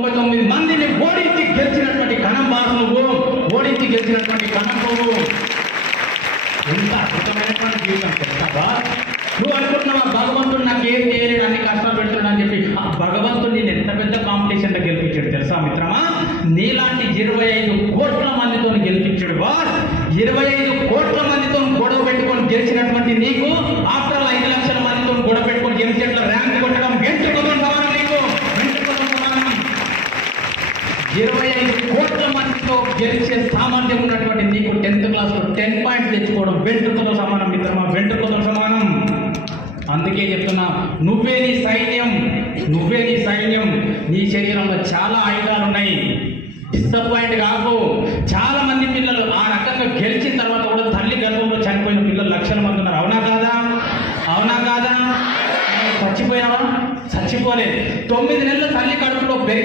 99 మందిని ఓడించి గెలిచినటువంటి కణం బాస్ నువ్వు, ఓడించి గెలిచినటువంటి కణం నువ్వు. ఎంత అద్భుతమైనటువంటి జీవితం చెప్తావా? నువ్వు అనుకుంటున్నావా భగవంతుడు నాకు ఏం చేయలేడు, అన్ని కష్టాలు పెడుతున్నాడు అని చెప్పి. ఆ భగవంతుడు నేను ఎంత పెద్ద కాంపిటీషన్లో గెలిపించాడు తెలుసా మిత్రమా? నీలాంటి 25 కోట్ల మందితో గెలిపించాడు బాస్. 25 కోట్ల మందితో గొడవ పెట్టుకొని గెలిచినటువంటి నీకు ఆఫ్టర్ 5 లక్షల మందితో గొడవ పెట్టుకొని గెలిచేట్ల ర్యాంక్ కొట్టడం వెంట్రుకతో సమానం. నీకు వెంట్రుకతో సమానం. 25 కోట్ల మందితో గెలిచే సామర్థ్యం ఉన్నటువంటి నీకు 10th క్లాస్లో 10 పాయింట్స్ తెచ్చుకోవడం వెంట్రుకతో సమానం మిత్రమా, వెంట్రుకతో సమానం. అందుకే చెప్తున్నా, నువ్వే నీ సైన్యం, నువ్వే నీ సైన్యం. నీ శరీరంలో చాలా ఆయుధాలు ఉన్నాయి. డిసప్పాయింట్ కాకు. చాలా మంది పిల్లలు ఆ రకంగా గెలిచిన తర్వాత కూడా తల్లి గర్భంలో చనిపోయిన పిల్లలు లక్షల మంది ఉన్నారు. అవునా కాదా? అవునా కాదా? చచ్చిపోయినావా? చచ్చిపోలేదు. 9 నెలల తల్లి కడుపులో పెరిగి